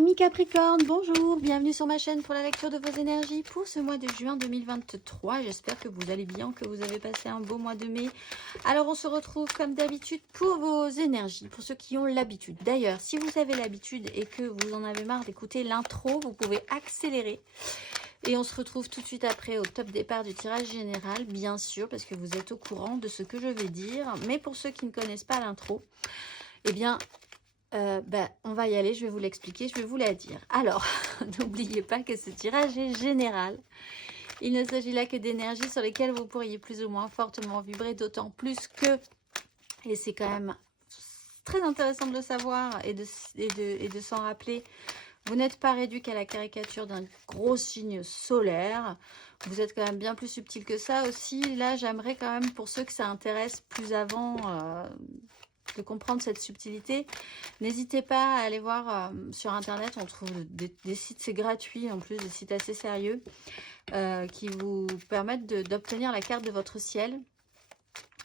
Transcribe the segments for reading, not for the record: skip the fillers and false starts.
Amis Capricorne, bonjour, bienvenue sur ma chaîne pour la lecture de vos énergies pour ce mois de juin 2023. J'espère que vous allez bien, que vous avez passé un beau mois de mai. Alors on se retrouve comme d'habitude pour vos énergies, pour ceux qui ont l'habitude. D'ailleurs, si vous avez l'habitude et que vous en avez marre d'écouter l'intro, vous pouvez accélérer. Et on se retrouve tout de suite après au top départ du tirage général, bien sûr, parce que vous êtes au courant de ce que je vais dire. Mais pour ceux qui ne connaissent pas l'intro, eh bien... on va y aller, je vais vous l'expliquer, je vais vous la dire. Alors, n'oubliez pas que ce tirage est général. Il ne s'agit là que d'énergies sur lesquelles vous pourriez plus ou moins fortement vibrer, d'autant plus que, et c'est quand même très intéressant de le savoir et de s'en rappeler, vous n'êtes pas réduit qu'à la caricature d'un gros signe solaire. Vous êtes quand même bien plus subtil que ça aussi. Là, j'aimerais quand même, pour ceux que ça intéresse plus avant... de comprendre cette subtilité, n'hésitez pas à aller voir sur internet, on trouve des sites, c'est gratuit en plus, des sites assez sérieux qui vous permettent d'obtenir la carte de votre ciel.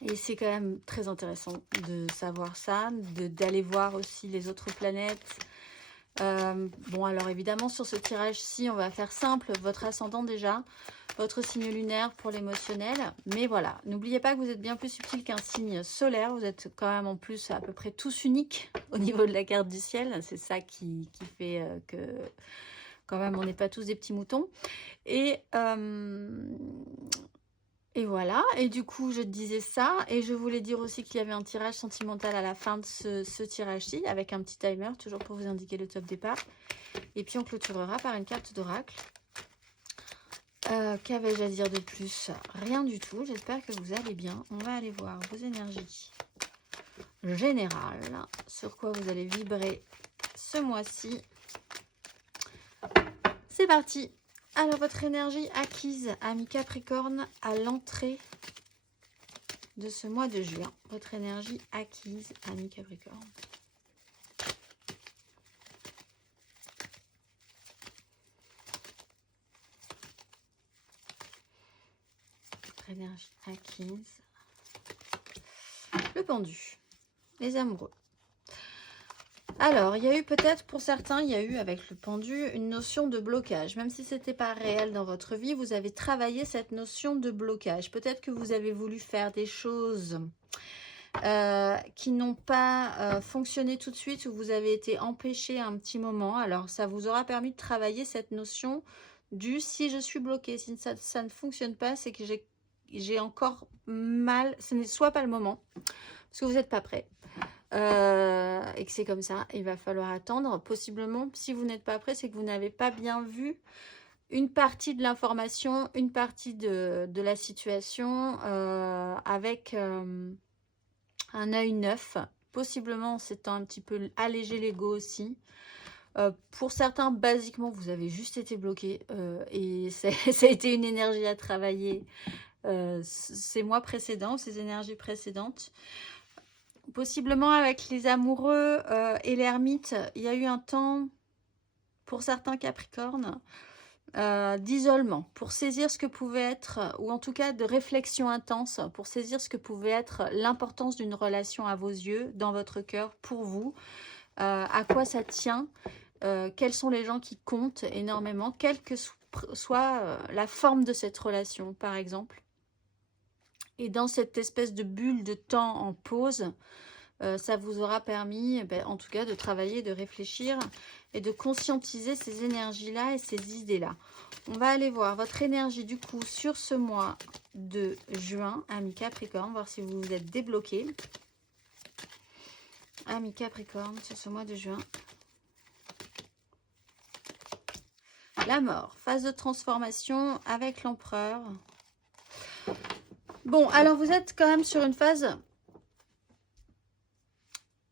Et c'est quand même très intéressant de savoir ça, d'aller voir aussi les autres planètes. Bon, alors évidemment sur ce tirage-ci, on va faire simple, votre ascendant déjà, votre signe lunaire pour l'émotionnel, mais voilà, n'oubliez pas que vous êtes bien plus subtil qu'un signe solaire, vous êtes quand même en plus à peu près tous uniques au niveau de la carte du ciel, c'est ça qui fait que quand même on n'est pas tous des petits moutons, et voilà, et du coup je disais ça, et je voulais dire aussi qu'il y avait un tirage sentimental à la fin de ce tirage-ci, avec un petit timer, toujours pour vous indiquer le top départ. Et puis on clôturera par une carte d'oracle. Qu'avais-je à dire de plus? Rien du tout, j'espère que vous allez bien. On va aller voir vos énergies générales, sur quoi vous allez vibrer ce mois-ci. C'est parti! Alors, votre énergie acquise, amis Capricorne, à l'entrée de ce mois de juin. Votre énergie acquise, amis Capricorne. Votre énergie acquise. Le pendu. Les amoureux. Alors, il y a eu peut-être, pour certains, il y a eu avec le pendu une notion de blocage. Même si ce n'était pas réel dans votre vie, vous avez travaillé cette notion de blocage. Peut-être que vous avez voulu faire des choses qui n'ont pas fonctionné tout de suite, ou vous avez été empêché un petit moment. Alors, ça vous aura permis de travailler cette notion du si je suis bloqué, si ça ne fonctionne pas, c'est que j'ai encore mal, ce n'est soit pas le moment, parce que vous n'êtes pas prêt. Et que c'est comme ça, il va falloir attendre. Possiblement, si vous n'êtes pas prêt, c'est que vous n'avez pas bien vu une partie de l'information, une partie de la situation avec un œil neuf. Possiblement, en s'étant un petit peu allégé l'ego aussi. Pour certains, basiquement, vous avez juste été bloqué et ça a été une énergie à travailler ces mois précédents, ces énergies précédentes. Possiblement avec les amoureux et l'ermite, il y a eu un temps, pour certains Capricornes, d'isolement, pour saisir ce que pouvait être, ou en tout cas de réflexion intense, pour saisir ce que pouvait être l'importance d'une relation à vos yeux, dans votre cœur, pour vous, à quoi ça tient, quels sont les gens qui comptent énormément, quelle que soit la forme de cette relation, par exemple. Et dans cette espèce de bulle de temps en pause, ça vous aura permis, en tout cas, de travailler, de réfléchir et de conscientiser ces énergies-là et ces idées-là. On va aller voir votre énergie, du coup, sur ce mois de juin, amis Capricorne, voir si vous vous êtes débloqué. Amis Capricorne, sur ce mois de juin. La mort, phase de transformation avec l'empereur. Bon, alors vous êtes quand même sur une phase...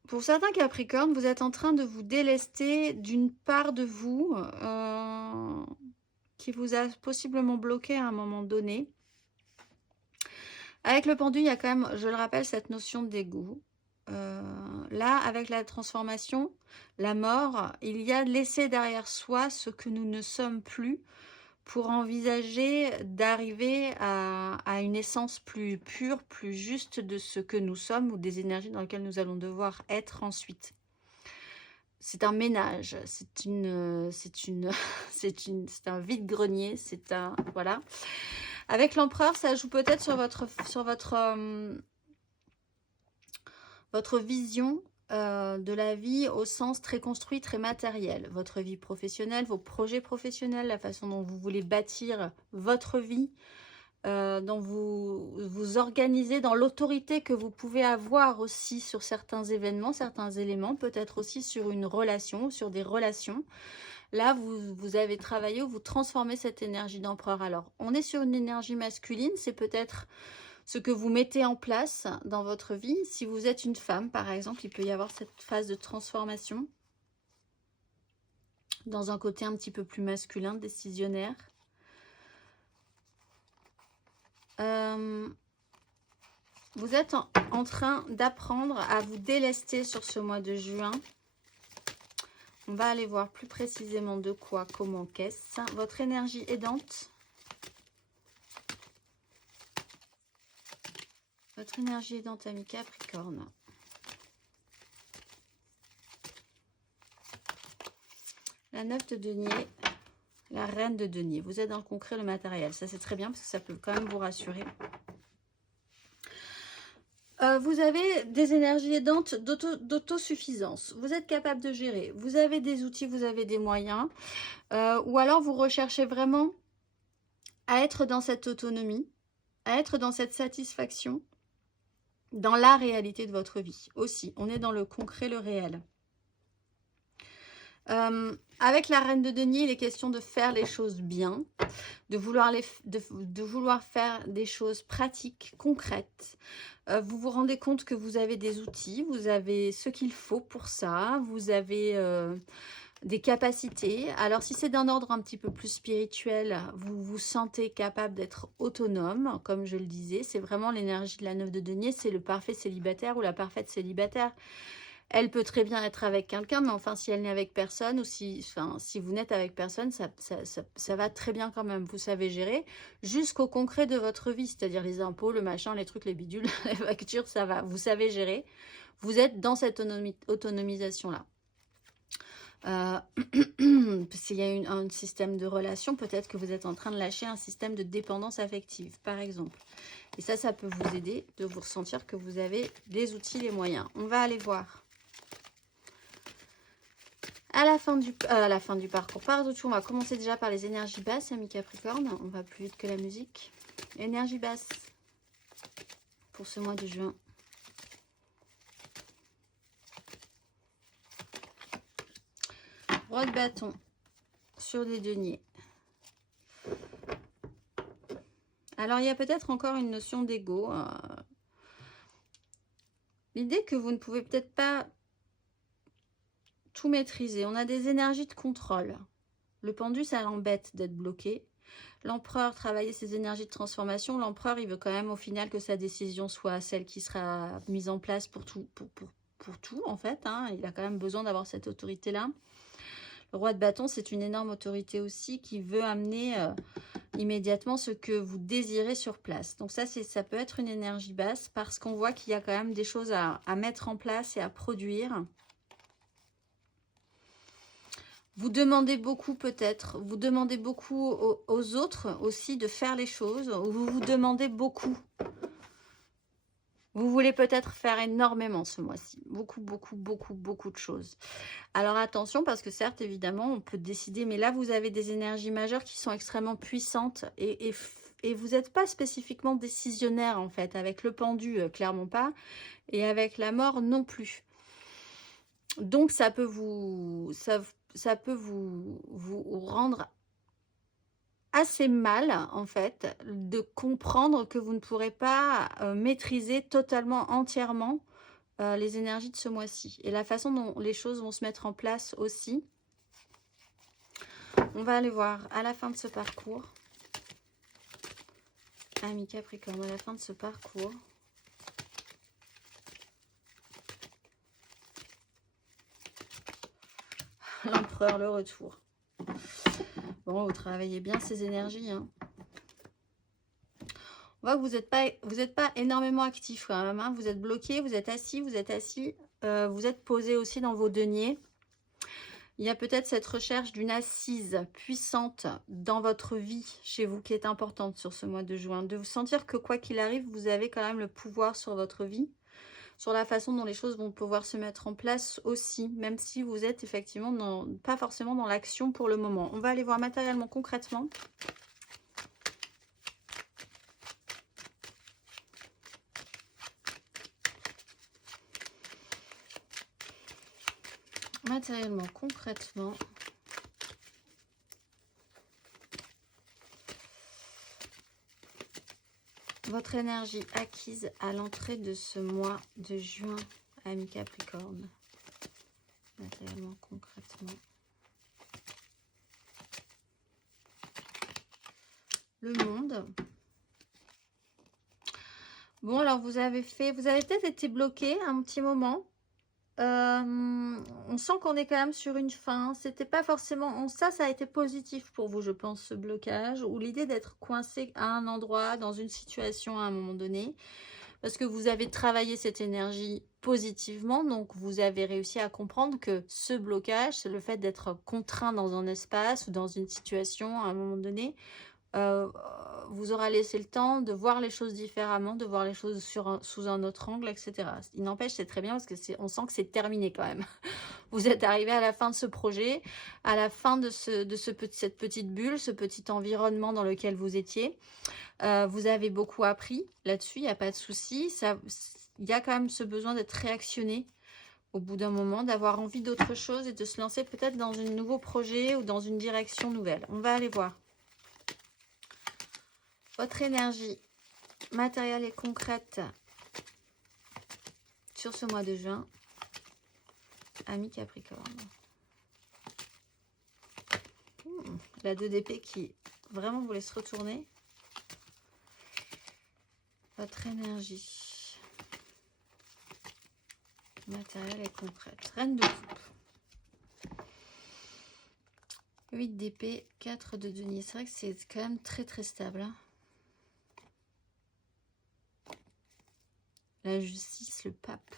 Pour certains Capricornes, vous êtes en train de vous délester d'une part de vous qui vous a possiblement bloqué à un moment donné. Avec le pendu, il y a quand même, je le rappelle, cette notion d'ego. Là, avec la transformation, la mort, il y a laisser derrière soi ce que nous ne sommes plus pour envisager d'arriver à une essence plus pure, plus juste de ce que nous sommes ou des énergies dans lesquelles nous allons devoir être ensuite. c'est un ménage, c'est un vide-grenier, c'est un, voilà. Avec l'empereur, ça joue peut-être sur votre vision de la vie au sens très construit, très matériel. Votre vie professionnelle, vos projets professionnels, la façon dont vous voulez bâtir votre vie, dont vous vous organisez, dans l'autorité que vous pouvez avoir aussi sur certains événements, certains éléments, peut-être aussi sur une relation, sur des relations. Là, vous avez travaillé ou vous transformez cette énergie d'empereur. Alors, on est sur une énergie masculine, c'est peut-être ce que vous mettez en place dans votre vie. Si vous êtes une femme, par exemple, il peut y avoir cette phase de transformation dans un côté un petit peu plus masculin, décisionnaire. Vous êtes en train d'apprendre à vous délester sur ce mois de juin. On va aller voir plus précisément de quoi, comment, qu'est-ce. Votre énergie aidante. Votre énergie aidante, ami Capricorne. La 9 de denier, la reine de denier. Vous êtes dans le concret, le matériel. Ça, c'est très bien parce que ça peut quand même vous rassurer. Vous avez des énergies aidantes d'autosuffisance. Vous êtes capable de gérer. Vous avez des outils, vous avez des moyens. Ou alors, vous recherchez vraiment à être dans cette autonomie, à être dans cette satisfaction, dans la réalité de votre vie aussi. On est dans le concret, le réel. Avec la reine de denier, il est question de faire les choses bien, de vouloir faire des choses pratiques, concrètes. Vous vous rendez compte que vous avez des outils, vous avez ce qu'il faut pour ça, vous avez des capacités. Alors si c'est d'un ordre un petit peu plus spirituel, vous vous sentez capable d'être autonome, comme je le disais. C'est vraiment l'énergie de la 9 de denier, c'est le parfait célibataire ou la parfaite célibataire. Elle peut très bien être avec quelqu'un, mais enfin, si elle n'est avec personne, ou si vous n'êtes avec personne, ça va très bien quand même. Vous savez gérer jusqu'au concret de votre vie, c'est-à-dire les impôts, le machin, les trucs, les bidules, les factures, ça va. Vous savez gérer. Vous êtes dans cette autonomisation-là. S'il y a un système de relation, peut-être que vous êtes en train de lâcher un système de dépendance affective, par exemple. Et ça peut vous aider de vous ressentir que vous avez les outils, les moyens. On va aller voir. À la fin du parcours, par-dessus, on va commencer déjà par les énergies basses, amis Capricorne. On va plus vite que la musique. Énergie basse pour ce mois de juin. Roi de bâton sur les deniers. Alors, il y a peut-être encore une notion d'ego. L'idée que vous ne pouvez peut-être pas tout maîtriser. On a des énergies de contrôle. Le pendu, ça l'embête d'être bloqué. L'empereur, travailler ses énergies de transformation. L'empereur, il veut quand même au final que sa décision soit celle qui sera mise en place pour tout, pour tout en fait. Hein. Il a quand même besoin d'avoir cette autorité-là. Le roi de bâton, c'est une énorme autorité aussi qui veut amener immédiatement ce que vous désirez sur place. Donc ça peut être une énergie basse parce qu'on voit qu'il y a quand même des choses à mettre en place et à produire. Vous demandez beaucoup peut-être, vous demandez beaucoup aux autres aussi de faire les choses, ou vous vous demandez beaucoup. Vous voulez peut-être faire énormément ce mois-ci, beaucoup de choses. Alors attention parce que certes, évidemment, on peut décider, mais là, vous avez des énergies majeures qui sont extrêmement puissantes et vous n'êtes pas spécifiquement décisionnaire en fait, avec le pendu, clairement pas, et avec la mort non plus. Donc ça peut vous rendre assez mal, en fait, de comprendre que vous ne pourrez pas maîtriser totalement, entièrement les énergies de ce mois-ci. Et la façon dont les choses vont se mettre en place aussi. On va aller voir à la fin de ce parcours. Ami Capricorne, à la fin de ce parcours. L'empereur, le retour. Bon, vous travaillez bien ces énergies. Hein. On voit que vous n'êtes pas énormément actif quand même. Hein. Vous êtes bloqué, vous êtes assis, vous êtes posé aussi dans vos deniers. Il y a peut-être cette recherche d'une assise puissante dans votre vie, chez vous, qui est importante sur ce mois de juin. De vous sentir que quoi qu'il arrive, vous avez quand même le pouvoir sur votre vie, sur la façon dont les choses vont pouvoir se mettre en place aussi, même si vous êtes effectivement pas forcément dans l'action pour le moment. On va aller voir matériellement, concrètement. Matériellement, concrètement. Votre énergie acquise à l'entrée de ce mois de juin, ami Capricorne. Matériellement, concrètement. Le monde. Bon, alors vous avez peut-être été bloqué un petit moment. On sent qu'on est quand même sur une fin. C'était pas forcément... Ça a été positif pour vous, je pense, ce blocage. Ou l'idée d'être coincé à un endroit, dans une situation à un moment donné. Parce que vous avez travaillé cette énergie positivement. Donc, vous avez réussi à comprendre que ce blocage, c'est le fait d'être contraint dans un espace ou dans une situation à un moment donné. Vous aura laissé le temps de voir les choses différemment, de voir les choses sous un autre angle, etc. Il n'empêche, c'est très bien parce que on sent que c'est terminé quand même. Vous êtes arrivé à la fin de ce projet, à la fin de cette petite bulle, ce petit environnement dans lequel vous étiez. Vous avez beaucoup appris là-dessus, il n'y a pas de souci. Il y a quand même ce besoin d'être réactionné au bout d'un moment, d'avoir envie d'autre chose et de se lancer peut-être dans un nouveau projet ou dans une direction nouvelle. On va aller voir. Votre énergie matérielle et concrète sur ce mois de juin, ami Capricorne. La 2 d'épée qui vraiment vous laisse retourner. Votre énergie matérielle et concrète. Reine de coupe. 8 d'épée, 4 de denier. C'est vrai que c'est quand même très très stable. Hein. La justice, le pape.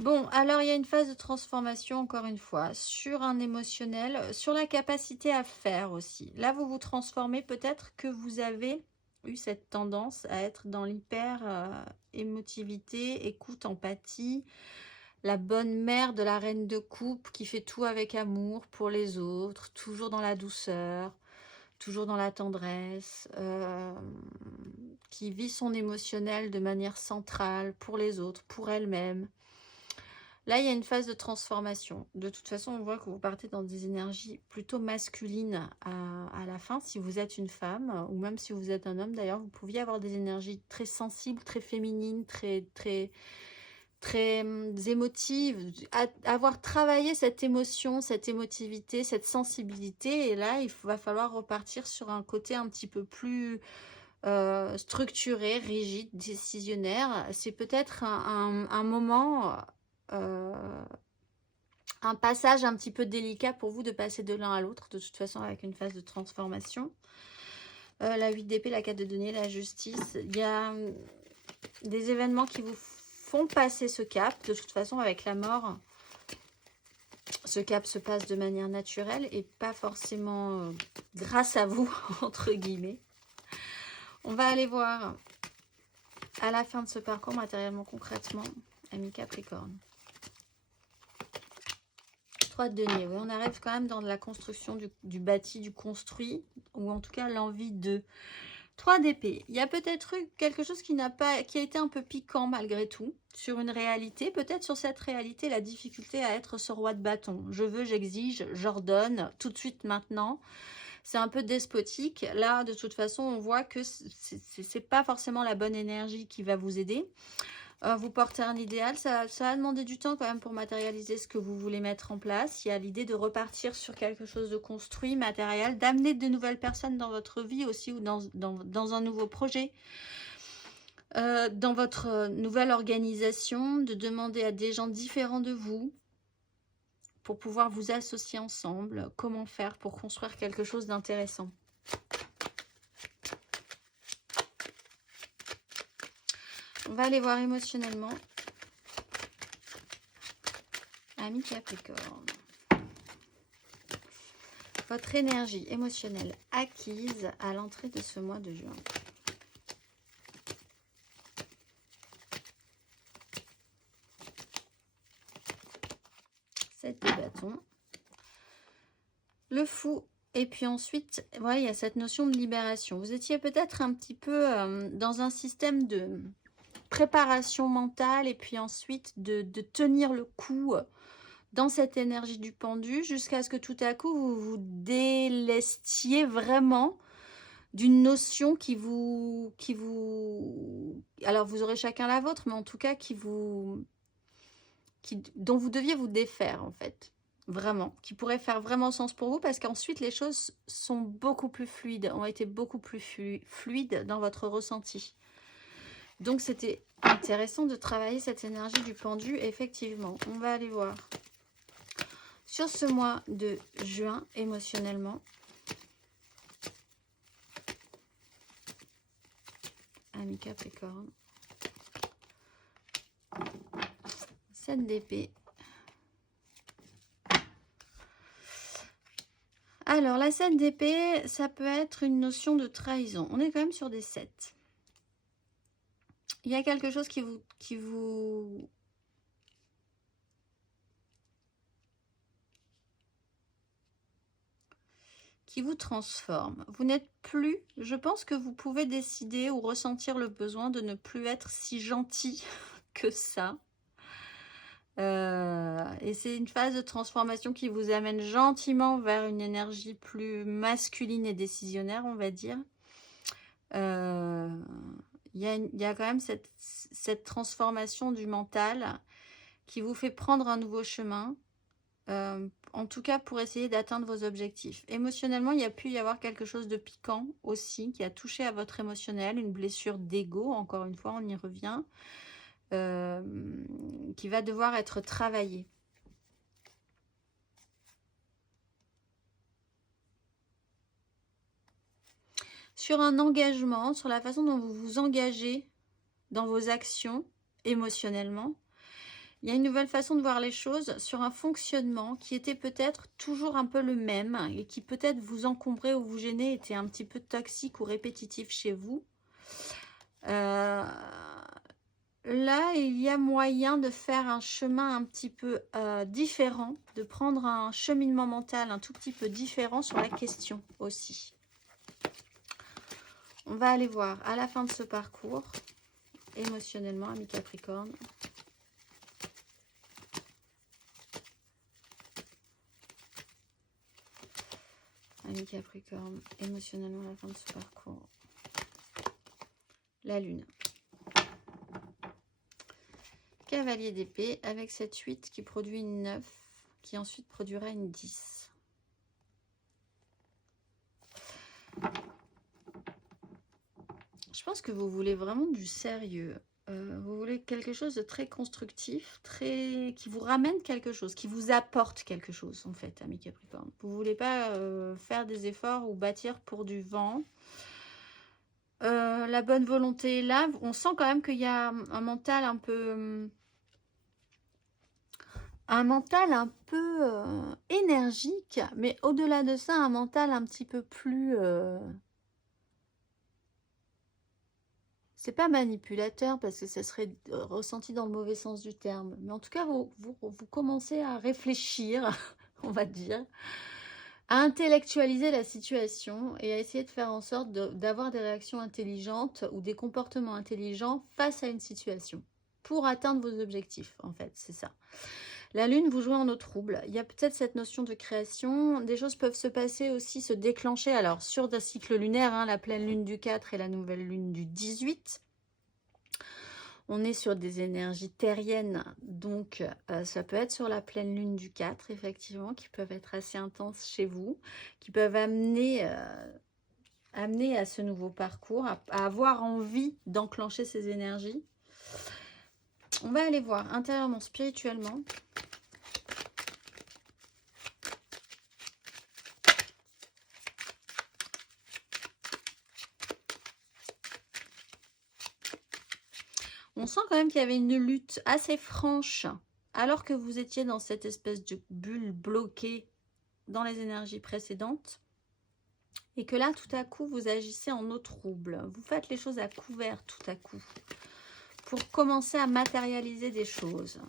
Bon, alors il y a une phase de transformation, encore une fois, sur un émotionnel, sur la capacité à faire aussi. Là, vous vous transformez, peut-être que vous avez eu cette tendance à être dans l'hyper émotivité, écoute, empathie, la bonne mère de la reine de coupe qui fait tout avec amour pour les autres, toujours dans la douceur, toujours dans la tendresse, qui vit son émotionnel de manière centrale pour les autres, pour elle-même. Là, il y a une phase de transformation. De toute façon, on voit que vous partez dans des énergies plutôt masculines à la fin. Si vous êtes une femme, ou même si vous êtes un homme, d'ailleurs, vous pouviez avoir des énergies très sensibles, très féminines, très émotives. Avoir travaillé cette émotion, cette émotivité, cette sensibilité. Et là, il va falloir repartir sur un côté un petit peu plus structuré, rigide, décisionnaire. C'est peut-être un moment... un passage un petit peu délicat pour vous de passer de l'un à l'autre, de toute façon avec une phase de transformation. La 8 d'épée, la 4 de denier, la justice. Il y a des événements qui vous font passer ce cap. De toute façon, avec la mort, ce cap se passe de manière naturelle et pas forcément grâce à vous, entre guillemets. On va aller voir à la fin de ce parcours, matériellement, concrètement, ami Capricorne. 3 de denier, oui, on arrive quand même dans la construction du bâti, du construit, ou en tout cas l'envie de. 3 d'épée, il y a peut-être eu quelque chose qui a été un peu piquant malgré tout, sur une réalité, peut-être sur cette réalité, la difficulté à être ce roi de bâton. Je veux, j'exige, j'ordonne, tout de suite maintenant. C'est un peu despotique. Là, de toute façon, on voit que c'est pas forcément la bonne énergie qui va vous aider. Vous portez un idéal, ça va demander du temps quand même pour matérialiser ce que vous voulez mettre en place. Il y a l'idée de repartir sur quelque chose de construit, matériel, d'amener de nouvelles personnes dans votre vie aussi ou dans un nouveau projet. Dans votre nouvelle organisation, de demander à des gens différents de vous pour pouvoir vous associer ensemble. Comment faire pour construire quelque chose d'intéressant. On va aller voir émotionnellement. Ami Capricorne. votre énergie émotionnelle acquise à l'entrée de ce mois de juin. Sept de bâton. Le fou. Et puis ensuite, voilà, il y a cette notion de libération. Vous étiez peut-être un petit peu dans un système de préparation mentale et puis ensuite de tenir le coup dans cette énergie du pendu jusqu'à ce que tout à coup vous vous délestiez vraiment d'une notion alors vous aurez chacun la vôtre, mais en tout cas dont vous deviez vous défaire en fait, vraiment, qui pourrait faire vraiment sens pour vous parce qu'ensuite les choses sont beaucoup plus fluides, ont été beaucoup plus fluides dans votre ressenti. Donc c'était intéressant de travailler cette énergie du pendu, effectivement. On va aller voir. Sur ce mois de juin, émotionnellement, ami Capricorne, 7 d'épée. Alors, la 7 d'épée, ça peut être une notion de trahison. On est quand même sur des 7. Il y a quelque chose qui vous transforme. Vous n'êtes plus, je pense que vous pouvez décider ou ressentir le besoin de ne plus être si gentil que ça. Et c'est une phase de transformation qui vous amène gentiment vers une énergie plus masculine et décisionnaire, on va dire. Il y a quand même cette transformation du mental qui vous fait prendre un nouveau chemin, en tout cas pour essayer d'atteindre vos objectifs. Émotionnellement, il y a pu y avoir quelque chose de piquant aussi, qui a touché à votre émotionnel, une blessure d'ego, encore une fois, on y revient, qui va devoir être travaillée. Sur un engagement, sur la façon dont vous vous engagez dans vos actions émotionnellement, il y a une nouvelle façon de voir les choses sur un fonctionnement qui était peut-être toujours un peu le même et qui peut-être vous encombrait ou vous gênait, était un petit peu toxique ou répétitif chez vous. Là, il y a moyen de faire un chemin un petit peu différent, de prendre un cheminement mental un tout petit peu différent sur la question aussi. On va aller voir à la fin de ce parcours, émotionnellement, ami Capricorne. Ami Capricorne, émotionnellement, à la fin de ce parcours. La Lune. Cavalier d'épée avec cette 8 qui produit une 9, qui ensuite produira une 10. Je pense que vous voulez vraiment du sérieux. Vous voulez quelque chose de très constructif, qui vous ramène quelque chose, qui vous apporte quelque chose en fait, ami Capricorne. Vous ne voulez pas faire des efforts ou bâtir pour du vent. La bonne volonté est là. On sent quand même qu'il y a un mental un peu... énergique, mais au-delà de ça, un mental un petit peu plus... C'est pas manipulateur parce que ça serait ressenti dans le mauvais sens du terme. Mais en tout cas, vous commencez à réfléchir, on va dire, à intellectualiser la situation et à essayer de faire en sorte d'avoir des réactions intelligentes ou des comportements intelligents face à une situation pour atteindre vos objectifs, en fait, c'est ça. La Lune, vous jouez en eau trouble. Il y a peut-être cette notion de création. Des choses peuvent se passer aussi, se déclencher. Alors, sur un cycle lunaire, hein, la pleine lune du 4 et la nouvelle lune du 18. On est sur des énergies terriennes. Donc, ça peut être sur la pleine lune du 4, effectivement, qui peuvent être assez intenses chez vous, qui peuvent amener à ce nouveau parcours, à avoir envie d'enclencher ces énergies. On va aller voir intérieurement, spirituellement. On sent quand même qu'il y avait une lutte assez franche, alors que vous étiez dans cette espèce de bulle bloquée dans les énergies précédentes et que là, tout à coup, vous agissez en eau trouble. Vous faites les choses à couvert tout à coup pour commencer à matérialiser des choses.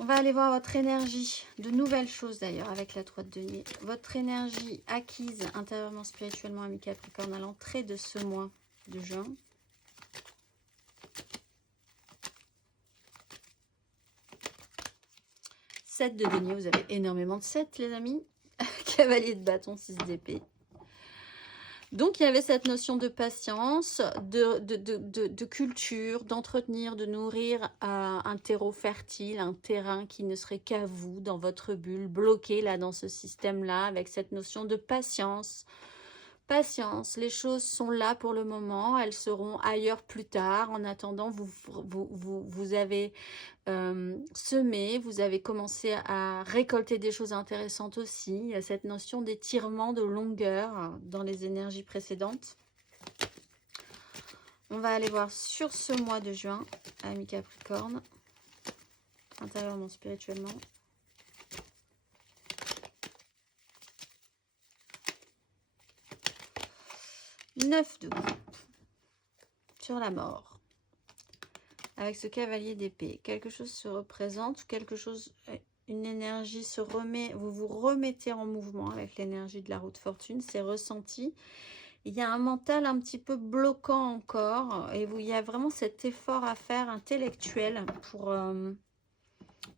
On va aller voir votre énergie, de nouvelles choses d'ailleurs avec la 3 de denier. Votre énergie acquise intérieurement, spirituellement, ami Capricorne à l'entrée de ce mois de juin. Sept de denier, vous avez énormément de 7 les amis. Cavalier de bâton, 6 d'épée. Donc, il y avait cette notion de patience, de culture, d'entretenir, de nourrir un terreau fertile, un terrain qui ne serait qu'à vous, dans votre bulle, bloqué là dans ce système-là, avec cette notion de patience. Patience, les choses sont là pour le moment, elles seront ailleurs plus tard. En attendant, vous avez semé, vous avez commencé à récolter des choses intéressantes aussi. Il y a cette notion d'étirement de longueur dans les énergies précédentes. On va aller voir sur ce mois de juin, ami Capricorne, intérieurement, spirituellement. Neuf de coupe sur la mort. Avec ce cavalier d'épée, quelque chose se représente, quelque chose, une énergie se remet, vous vous remettez en mouvement avec l'énergie de la roue de fortune, c'est ressenti. Il y a un mental un petit peu bloquant encore, et il y a vraiment cet effort à faire intellectuel pour,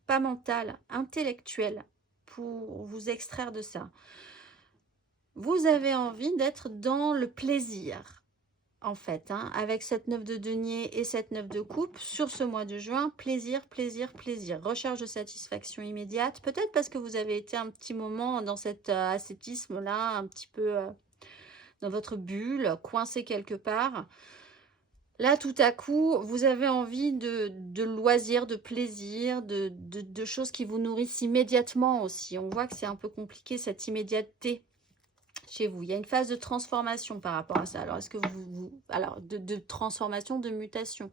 pas mental, intellectuel, pour vous extraire de ça. Vous avez envie d'être dans le plaisir. En fait, hein, avec cette 9 de denier et cette 9 de coupe, sur ce mois de juin, plaisir, plaisir, plaisir. Recherche de satisfaction immédiate, peut-être parce que vous avez été un petit moment dans cet ascétisme-là, un petit peu dans votre bulle, coincé quelque part. Là, tout à coup, vous avez envie de loisirs, de plaisir, de choses qui vous nourrissent immédiatement aussi. On voit que c'est un peu compliqué, cette immédiateté. Chez vous, il y a une phase de transformation par rapport à ça. Alors, est-ce que alors, de transformation, de mutation.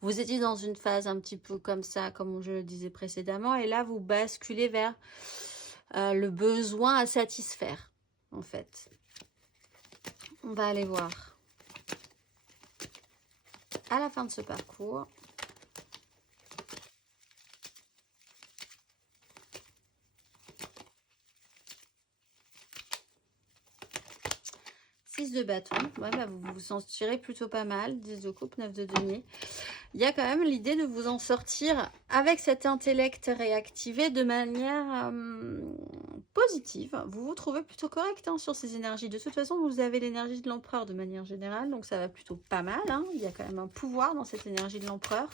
Vous étiez dans une phase un petit peu comme ça, comme je le disais précédemment, et là, vous basculez vers le besoin à satisfaire, en fait. On va aller voir à la fin de ce parcours. De bâton, ouais, bah vous vous en tirez plutôt pas mal. 10 de coupe, 9 de denier. Il y a quand même l'idée de vous en sortir avec cet intellect réactivé de manière positive. Vous vous trouvez plutôt correct hein, sur ces énergies. De toute façon, vous avez l'énergie de l'empereur de manière générale, donc ça va plutôt pas mal. Hein. Il y a quand même un pouvoir dans cette énergie de l'empereur.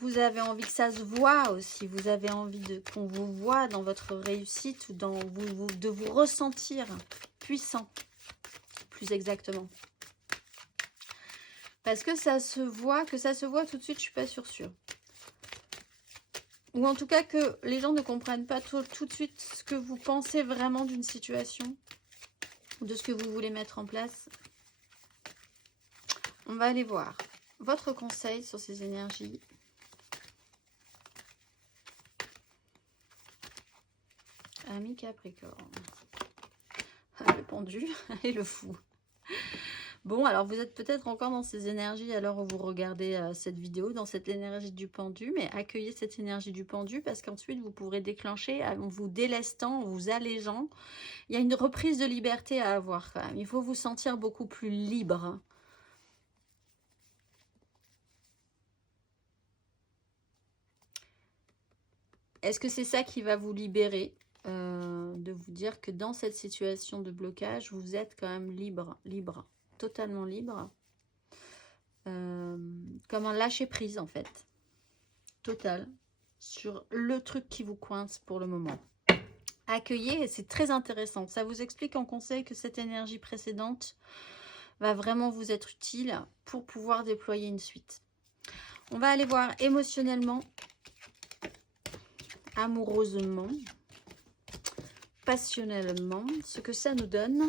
Vous avez envie que ça se voit aussi, vous avez envie qu'on vous voit dans votre réussite ou dans de vous ressentir puissant, plus exactement. Parce que ça se voit, tout de suite, je suis pas sûre. Ou en tout cas que les gens ne comprennent pas tout de suite ce que vous pensez vraiment d'une situation, de ce que vous voulez mettre en place. On va aller voir votre conseil sur ces énergies. Ami Capricorne. Le pendu et le fou. Bon, alors vous êtes peut-être encore dans ces énergies alors où vous regardez cette vidéo, dans cette énergie du pendu, mais accueillez cette énergie du pendu parce qu'ensuite vous pourrez déclencher en vous délestant, en vous allégeant. Il y a une reprise de liberté à avoir quand même. Il faut vous sentir beaucoup plus libre. Est-ce que c'est ça qui va vous libérer de vous dire que dans cette situation de blocage, vous êtes quand même libre, totalement libre, comme un lâcher prise en fait, total, sur le truc qui vous coince pour le moment. Accueillez, et c'est très intéressant, ça vous explique en conseil que cette énergie précédente va vraiment vous être utile pour pouvoir déployer une suite. On va aller voir émotionnellement, amoureusement, passionnellement, ce que ça nous donne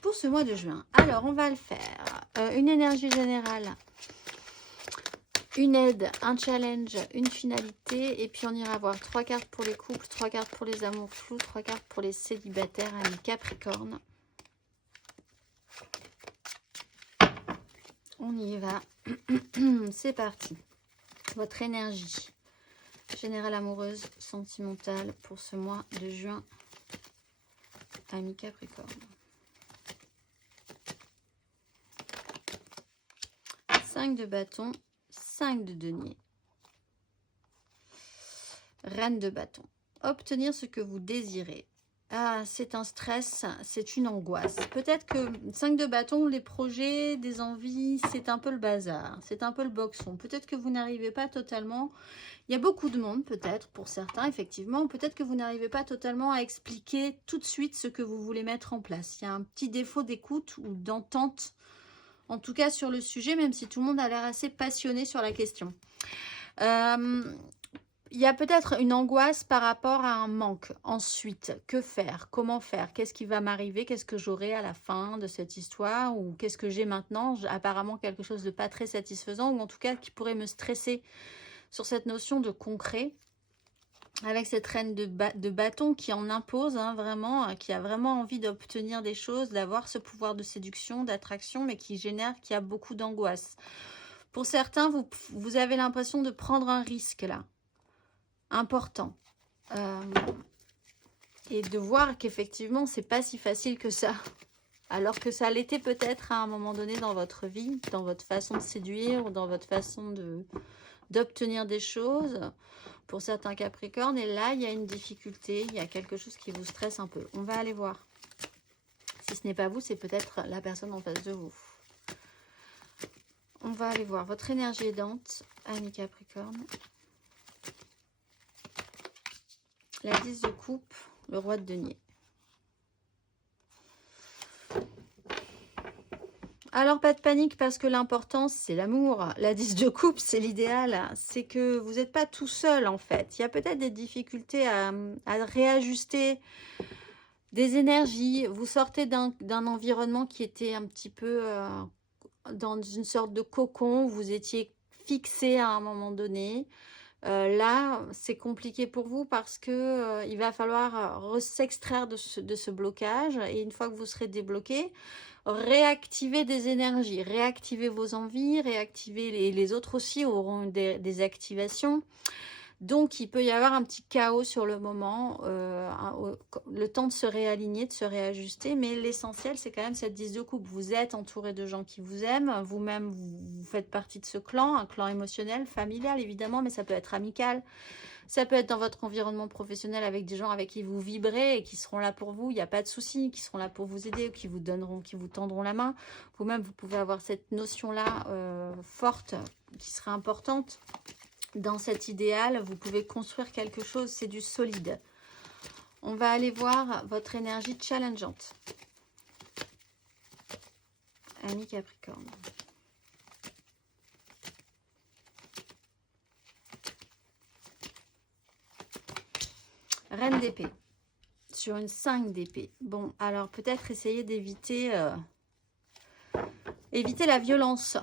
pour ce mois de juin. Alors, on va le faire. Une énergie générale. une aide, un challenge, une finalité. Et puis on ira voir 3 cartes pour les couples, 3 cartes pour les amours flous, 3 cartes pour les célibataires, amis Capricorne. On y va. C'est parti. Votre énergie générale amoureuse, sentimentale pour ce mois de juin, amis Capricorne. 5 de bâton, 5 de denier. Reine de bâton. Obtenir ce que vous désirez. Ah, c'est un stress, c'est une angoisse. Peut-être que 5 de bâton, les projets, des envies, c'est un peu le bazar. C'est un peu le boxon. Peut-être que vous n'arrivez pas totalement. Il y a beaucoup de monde, peut-être, pour certains, effectivement. Peut-être que vous n'arrivez pas totalement à expliquer tout de suite ce que vous voulez mettre en place. Il y a un petit défaut d'écoute ou d'entente, en tout cas sur le sujet, même si tout le monde a l'air assez passionné sur la question. Il y a peut-être une angoisse par rapport à un manque. Ensuite, que faire? Comment faire? Qu'est-ce qui va m'arriver? Qu'est-ce que j'aurai à la fin de cette histoire? Ou qu'est-ce que j'ai maintenant? Apparemment quelque chose de pas très satisfaisant, ou en tout cas qui pourrait me stresser sur cette notion de concret. Avec cette reine de bâton qui en impose, hein, vraiment, qui a vraiment envie d'obtenir des choses, d'avoir ce pouvoir de séduction, d'attraction, mais qui a beaucoup d'angoisse. Pour certains, vous avez l'impression de prendre un risque là. Important, et de voir qu'effectivement c'est pas si facile que ça, alors que ça l'était peut-être à un moment donné dans votre vie, dans votre façon de séduire ou dans votre façon d'obtenir des choses pour certains Capricornes. Et là il y a une difficulté, il y a quelque chose qui vous stresse un peu. On va aller voir. Si ce n'est pas vous, c'est peut-être la personne en face de vous. On va aller voir votre énergie aidante, amis Capricorne. La 10 de coupe, le roi de denier. Alors, pas de panique parce que l'important, c'est l'amour. La 10 de coupe, c'est l'idéal. C'est que vous n'êtes pas tout seul, en fait. Il y a peut-être des difficultés à réajuster des énergies. Vous sortez d'un environnement qui était un petit peu dans une sorte de cocon. Vous étiez fixé à un moment donné. Là, c'est compliqué pour vous parce que il va falloir s'extraire de ce blocage. Et une fois que vous serez débloqué, réactiver des énergies, réactiver vos envies, réactiver les autres aussi auront des activations. Donc, il peut y avoir un petit chaos sur le moment, le temps de se réaligner, de se réajuster. Mais l'essentiel, c'est quand même cette 10 de coupe. Vous êtes entouré de gens qui vous aiment. Vous-même, vous faites partie de ce clan, un clan émotionnel, familial, évidemment, mais ça peut être amical. Ça peut être dans votre environnement professionnel avec des gens avec qui vous vibrez et qui seront là pour vous. Il n'y a pas de souci, qui seront là pour vous aider, qui vous tendront la main. Vous-même, vous pouvez avoir cette notion-là forte qui sera importante. Dans cet idéal, vous pouvez construire quelque chose, c'est du solide. On va aller voir votre énergie challengeante. Ami Capricorne. Reine d'épée. Sur une 5 d'épée. Bon, alors peut-être essayer d'éviter... éviter la violence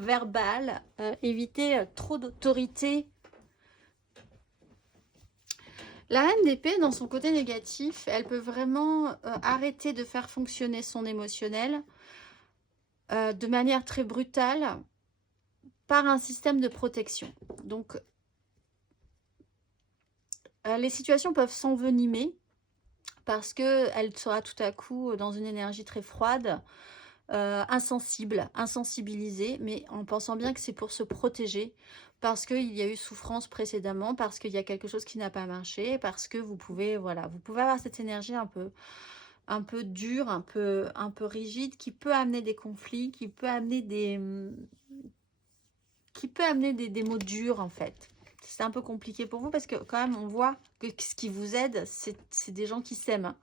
verbale, éviter trop d'autorité. La reine d'épée, dans son côté négatif, elle peut vraiment arrêter de faire fonctionner son émotionnel de manière très brutale par un système de protection. Donc, les situations peuvent s'envenimer parce qu'elle sera tout à coup dans une énergie très froide, insensibilisée, mais en pensant bien que c'est pour se protéger, parce qu'il y a eu souffrance précédemment, parce qu'il y a quelque chose qui n'a pas marché, parce que vous pouvez, voilà, vous pouvez avoir cette énergie un peu dure, un peu rigide, qui peut amener des conflits, qui peut amener des mots durs en fait. C'est un peu compliqué pour vous parce que quand même on voit que ce qui vous aide, c'est des gens qui s'aiment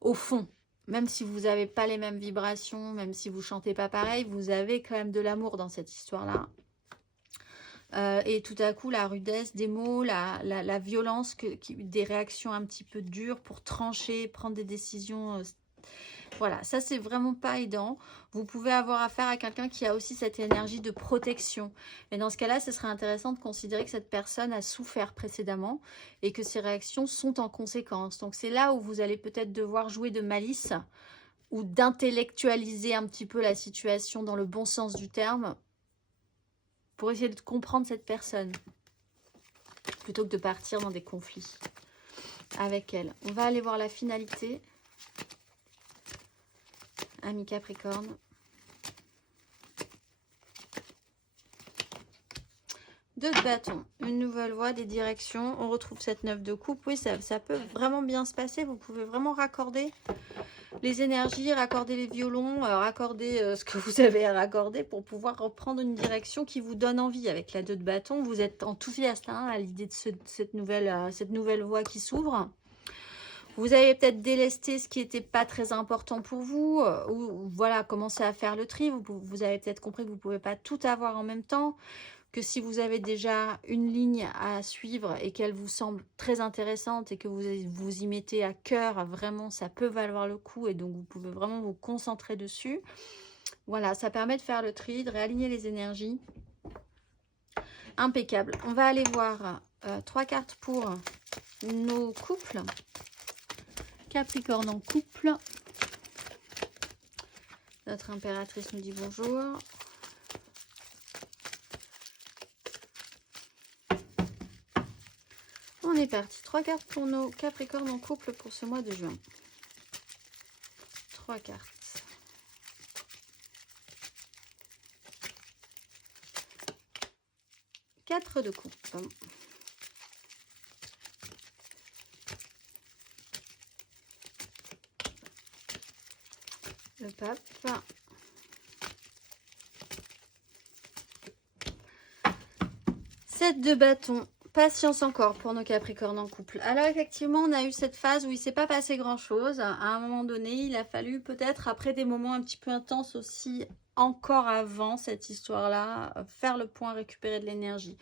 au fond. Même si vous n'avez pas les mêmes vibrations, même si vous chantez pas pareil, vous avez quand même de l'amour dans cette histoire-là. Et tout à coup, la rudesse des mots, la violence, des réactions un petit peu dures pour trancher, prendre des décisions Voilà, ça c'est vraiment pas aidant. Vous pouvez avoir affaire à quelqu'un qui a aussi cette énergie de protection. Et dans ce cas-là, ce serait intéressant de considérer que cette personne a souffert précédemment et que ses réactions sont en conséquence. Donc c'est là où vous allez peut-être devoir jouer de malice ou d'intellectualiser un petit peu la situation dans le bon sens du terme pour essayer de comprendre cette personne plutôt que de partir dans des conflits avec elle. On va aller voir la finalité. Ami Capricorne. Deux de bâton, une nouvelle voie, des directions. On retrouve cette 9 de coupe. Oui, ça peut vraiment bien se passer. Vous pouvez vraiment raccorder les énergies, raccorder les violons, raccorder ce que vous avez à raccorder pour pouvoir reprendre une direction qui vous donne envie. Avec la 2 de bâton, vous êtes enthousiaste hein, à l'idée de cette nouvelle voie qui s'ouvre. Vous avez peut-être délesté ce qui n'était pas très important pour vous, ou voilà, commencé à faire le tri. Vous avez peut-être compris que vous ne pouvez pas tout avoir en même temps, que si vous avez déjà une ligne à suivre et qu'elle vous semble très intéressante et que vous y mettez à cœur, vraiment, ça peut valoir le coup et donc vous pouvez vraiment vous concentrer dessus. Voilà, ça permet de faire le tri, de réaligner les énergies. Impeccable. On va aller voir 3 cartes pour nos couples. Capricorne en couple. Notre impératrice nous dit bonjour. On est parti. 3 cartes pour nos Capricornes en couple pour ce mois de juin. 3 cartes. Quatre de coupe. Le pape. 7 de bâton. Patience encore pour nos Capricornes en couple. Alors effectivement, on a eu cette phase où il ne s'est pas passé grand-chose. À un moment donné, il a fallu peut-être, après des moments un petit peu intenses aussi, encore avant cette histoire-là, faire le point, récupérer de l'énergie.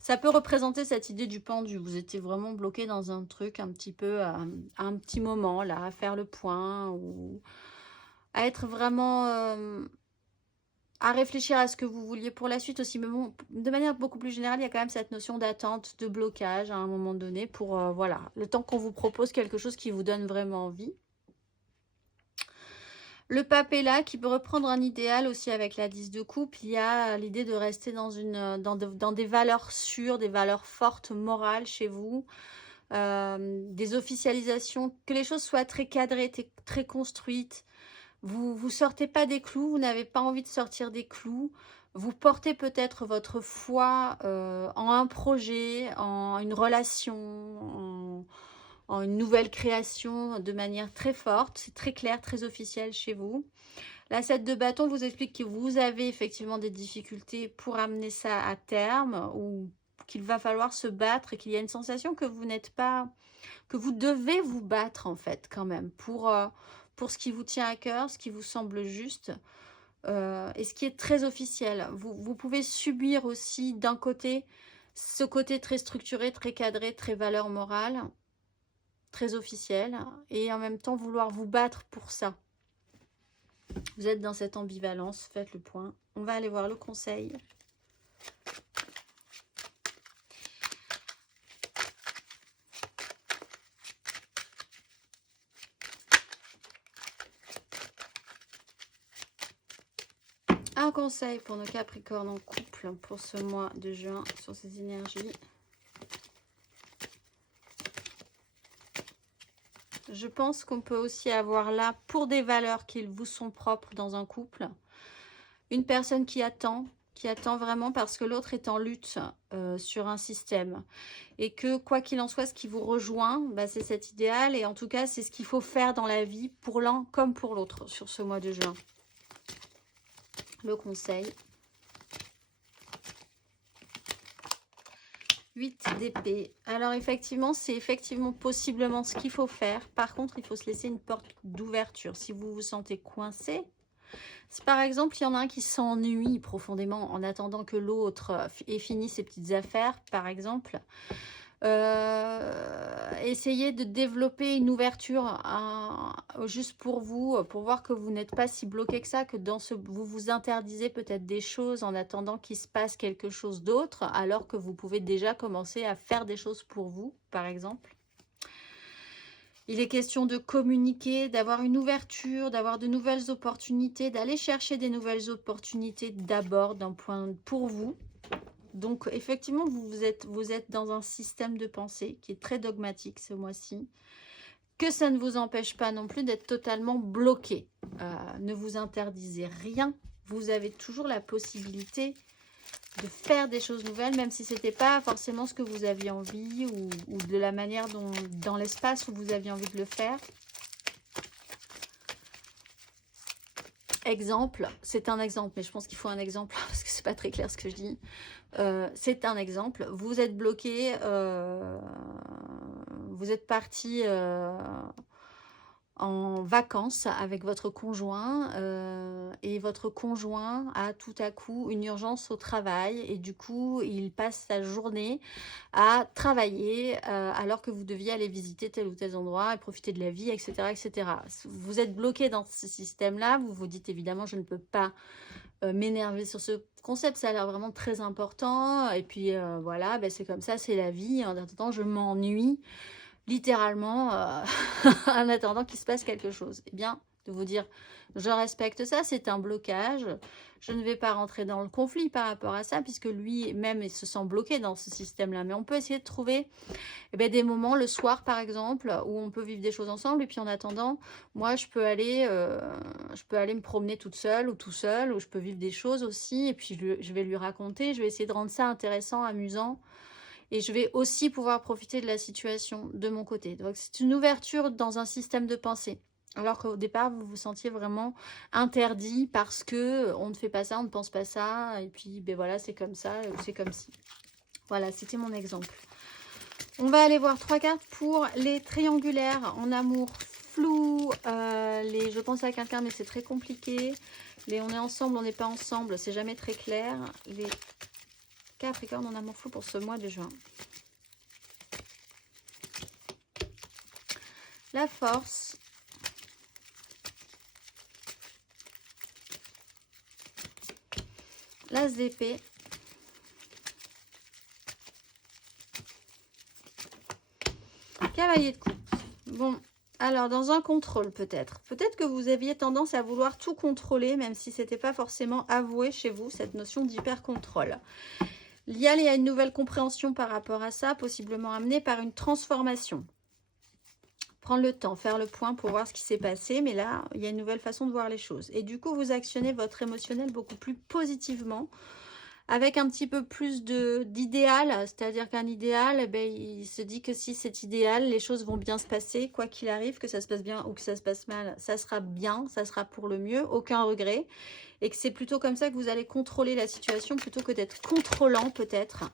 Ça peut représenter cette idée du pendu. Vous étiez vraiment bloqué dans un truc un petit peu, à un petit moment, là, à faire le point ou à être vraiment... à réfléchir à ce que vous vouliez pour la suite aussi. Mais bon, de manière beaucoup plus générale, il y a quand même cette notion d'attente, de blocage à un moment donné pour, voilà, le temps qu'on vous propose quelque chose qui vous donne vraiment envie. Le pape est là, qui peut reprendre un idéal aussi avec la 10 de coupe. Il y a l'idée de rester dans des valeurs sûres, des valeurs fortes, morales chez vous. Des officialisations, que les choses soient très cadrées, très construites. Vous sortez pas des clous, vous n'avez pas envie de sortir des clous. Vous portez peut-être votre foi en un projet, en une relation, en une nouvelle création de manière très forte. C'est très clair, très officiel chez vous. La 7 de bâton vous explique que vous avez effectivement des difficultés pour amener ça à terme ou qu'il va falloir se battre et qu'il y a une sensation que vous n'êtes pas... que vous devez vous battre en fait quand même pour ce qui vous tient à cœur, ce qui vous semble juste et ce qui est très officiel. Vous pouvez subir aussi d'un côté ce côté très structuré, très cadré, très valeur morale, très officiel et en même temps vouloir vous battre pour ça. Vous êtes dans cette ambivalence, faites le point. On va aller voir le conseil. Un conseil pour nos Capricornes en couple pour ce mois de juin sur ces énergies. Je pense qu'on peut aussi avoir là, pour des valeurs qui vous sont propres dans un couple, une personne qui attend vraiment parce que l'autre est en lutte sur un système. Et que quoi qu'il en soit, ce qui vous rejoint, bah, c'est cet idéal. Et en tout cas, c'est ce qu'il faut faire dans la vie pour l'un comme pour l'autre sur ce mois de juin. Le conseil. 8 d'épée. Alors effectivement, c'est effectivement possiblement ce qu'il faut faire. Par contre, il faut se laisser une porte d'ouverture. Si vous vous sentez coincé, si par exemple, il y en a un qui s'ennuie profondément en attendant que l'autre ait fini ses petites affaires, par exemple, Essayez de développer une ouverture juste pour vous, pour voir que vous n'êtes pas si bloqué que ça, que vous vous interdisez peut-être des choses en attendant qu'il se passe quelque chose d'autre, alors que vous pouvez déjà commencer à faire des choses pour vous, par exemple. Il est question de communiquer, d'avoir une ouverture, d'avoir de nouvelles opportunités, d'aller chercher des nouvelles opportunités d'abord d'un point pour vous. Donc, effectivement, vous êtes dans un système de pensée qui est très dogmatique ce mois-ci. Que ça ne vous empêche pas non plus d'être totalement bloqué. Ne vous interdisez rien. Vous avez toujours la possibilité de faire des choses nouvelles, même si ce n'était pas forcément ce que vous aviez envie ou de la manière dont, dans l'espace où vous aviez envie de le faire. Exemple, c'est un exemple, mais je pense qu'il faut un exemple parce que c'est pas très clair ce que je dis. C'est un exemple. Vous êtes bloqué, vous êtes parti en vacances avec votre conjoint et votre conjoint a tout à coup une urgence au travail et du coup il passe sa journée à travailler alors que vous deviez aller visiter tel ou tel endroit et profiter de la vie, etc., etc. Vous êtes bloqué dans ce système-là, vous vous dites évidemment je ne peux pas m'énerver sur ce concept, ça a l'air vraiment très important et puis voilà, ben, c'est comme ça, c'est la vie, en attendant je m'ennuie littéralement en attendant qu'il se passe quelque chose. Eh bien, de vous dire, je respecte ça, c'est un blocage, je ne vais pas rentrer dans le conflit par rapport à ça, puisque lui-même, il se sent bloqué dans ce système-là. Mais on peut essayer de trouver des moments, le soir par exemple, où on peut vivre des choses ensemble, et puis en attendant, moi, je peux aller me promener toute seule ou tout seul, ou je peux vivre des choses aussi, et puis je vais lui raconter, je vais essayer de rendre ça intéressant, amusant, et je vais aussi pouvoir profiter de la situation de mon côté. Donc, c'est une ouverture dans un système de pensée. Alors qu'au départ, vous vous sentiez vraiment interdit parce que on ne fait pas ça, on ne pense pas ça. Et puis, ben voilà, c'est comme ça, c'est comme si. Voilà, c'était mon exemple. On va aller voir 3 cartes pour les triangulaires en amour flou. Je pense à quelqu'un, mais c'est très compliqué. On est ensemble, on n'est pas ensemble, c'est jamais très clair. Les Capricorne en amour flou pour ce mois de juin. La force. L'as d'épée. Cavalier de coupe. Bon, alors dans un contrôle peut-être. Peut-être que vous aviez tendance à vouloir tout contrôler, même si ce n'était pas forcément avoué chez vous, cette notion d'hyper-contrôle. Il y a une nouvelle compréhension par rapport à ça, possiblement amenée par une transformation. Prendre le temps, faire le point pour voir ce qui s'est passé, mais là, il y a une nouvelle façon de voir les choses. Et du coup, vous actionnez votre émotionnel beaucoup plus positivement, avec un petit peu plus d'idéal, c'est-à-dire qu'un idéal, eh ben, il se dit que si c'est idéal, les choses vont bien se passer, quoi qu'il arrive, que ça se passe bien ou que ça se passe mal, ça sera bien, ça sera pour le mieux, aucun regret. Et que c'est plutôt comme ça que vous allez contrôler la situation plutôt que d'être contrôlant peut-être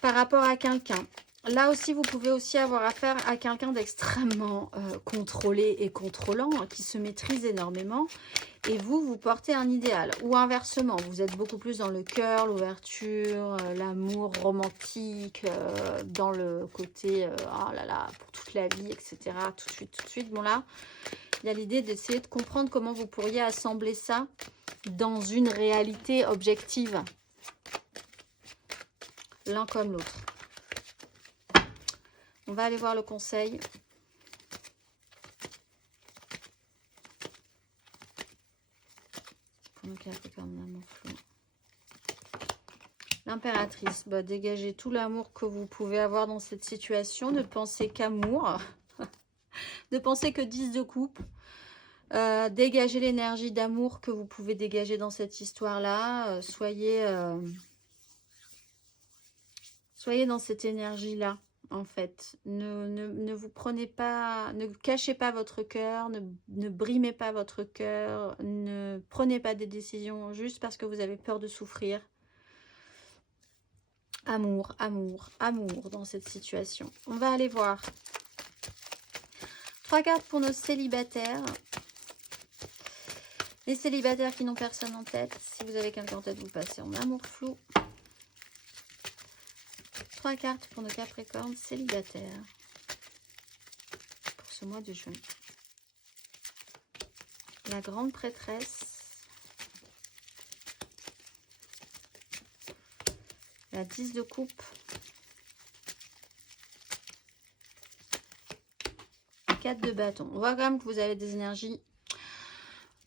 par rapport à quelqu'un. Là aussi, vous pouvez aussi avoir affaire à quelqu'un d'extrêmement contrôlé et contrôlant, qui se maîtrise énormément. Et vous portez un idéal. Ou inversement, vous êtes beaucoup plus dans le cœur, l'ouverture, l'amour romantique, dans le côté oh là là, pour toute la vie, etc. Tout de suite. Bon là, il y a l'idée d'essayer de comprendre comment vous pourriez assembler ça dans une réalité objective. L'un comme l'autre. On va aller voir le conseil. L'impératrice, bah, dégagez tout l'amour que vous pouvez avoir dans cette situation. Ne pensez qu'amour. Ne pensez que 10 de coupe. Dégagez l'énergie d'amour que vous pouvez dégager dans cette histoire-là. Soyez dans cette énergie-là. En fait, ne vous prenez pas, ne cachez pas votre cœur, ne brimez pas votre cœur, ne prenez pas des décisions juste parce que vous avez peur de souffrir. Amour, amour, amour dans cette situation. On va aller voir 3 cartes pour nos célibataires. Les célibataires qui n'ont personne en tête. Si vous avez quelqu'un en tête, vous passez en amour flou. 3 cartes pour nos Capricornes célibataires pour ce mois de juin. La grande prêtresse. La 10 de coupe. 4 de bâton. On voit quand même que vous avez des énergies.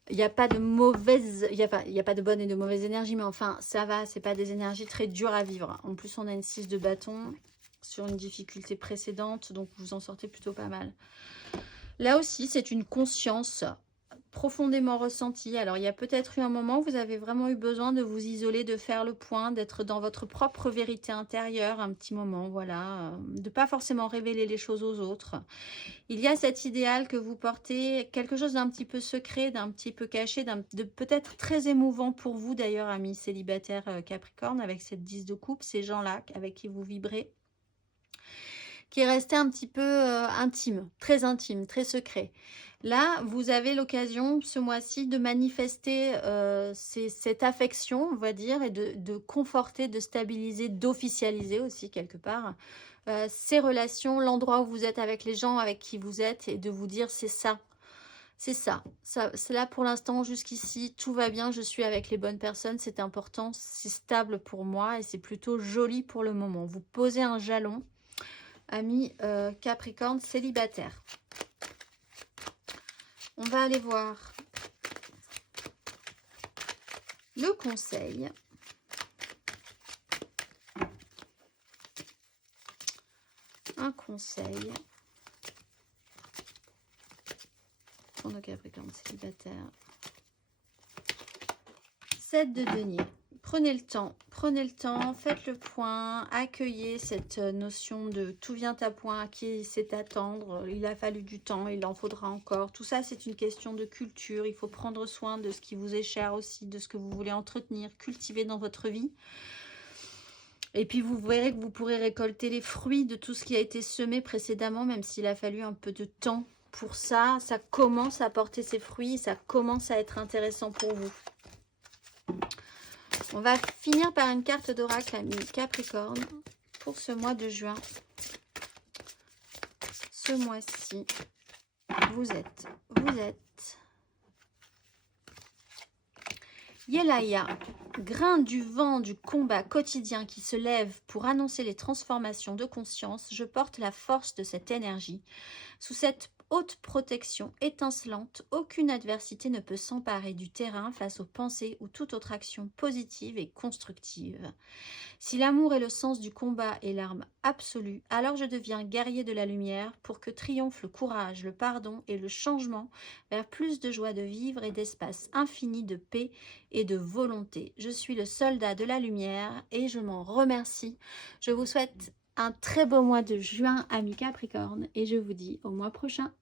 Il n'y a pas de mauvaise, il y a pas de bonne et de mauvaise énergie, mais enfin, ça va, c'est pas des énergies très dures à vivre. En plus, on a une 6 de bâton sur une difficulté précédente, donc vous en sortez plutôt pas mal. Là aussi, c'est une conscience profondément ressentie. Alors, il y a peut-être eu un moment où vous avez vraiment eu besoin de vous isoler, de faire le point, d'être dans votre propre vérité intérieure, un petit moment, voilà, de pas forcément révéler les choses aux autres. Il y a cet idéal que vous portez, quelque chose d'un petit peu secret, d'un petit peu caché, de peut-être très émouvant pour vous d'ailleurs, amis célibataires Capricorne, avec cette 10 de coupe, ces gens-là avec qui vous vibrez, qui est resté un petit peu intime, très secret. Là, vous avez l'occasion ce mois-ci de manifester cette affection, on va dire, et de conforter, de stabiliser, d'officialiser aussi quelque part ces relations, l'endroit où vous êtes avec les gens avec qui vous êtes, et de vous dire c'est ça. C'est ça. C'est là pour l'instant, jusqu'ici, tout va bien, je suis avec les bonnes personnes, c'est important, c'est stable pour moi et c'est plutôt joli pour le moment. Vous posez un jalon, amis Capricorne célibataire. On va aller voir le conseil. Un conseil pour nos Capricornes célibataires. 7 de denier. Prenez le temps, faites le point, accueillez cette notion de tout vient à point, qui sait attendre, il a fallu du temps, il en faudra encore. Tout ça, c'est une question de culture, il faut prendre soin de ce qui vous est cher aussi, de ce que vous voulez entretenir, cultiver dans votre vie. Et puis vous verrez que vous pourrez récolter les fruits de tout ce qui a été semé précédemment, même s'il a fallu un peu de temps pour ça. Ça commence à porter ses fruits, ça commence à être intéressant pour vous. On va finir par une carte d'oracle, amis Capricorne, pour ce mois de juin. Ce mois-ci, vous êtes Yelaya, grain du vent du combat quotidien qui se lève pour annoncer les transformations de conscience. Je porte la force de cette énergie. Sous cette haute protection étincelante, aucune adversité ne peut s'emparer du terrain face aux pensées ou toute autre action positive et constructive. Si l'amour est le sens du combat et l'arme absolue, alors je deviens guerrier de la lumière pour que triomphe le courage, le pardon et le changement vers plus de joie de vivre et d'espace infini de paix et de volonté. Je suis le soldat de la lumière et je m'en remercie. Je vous souhaite un très beau mois de juin, amis Capricorne, et je vous dis au mois prochain.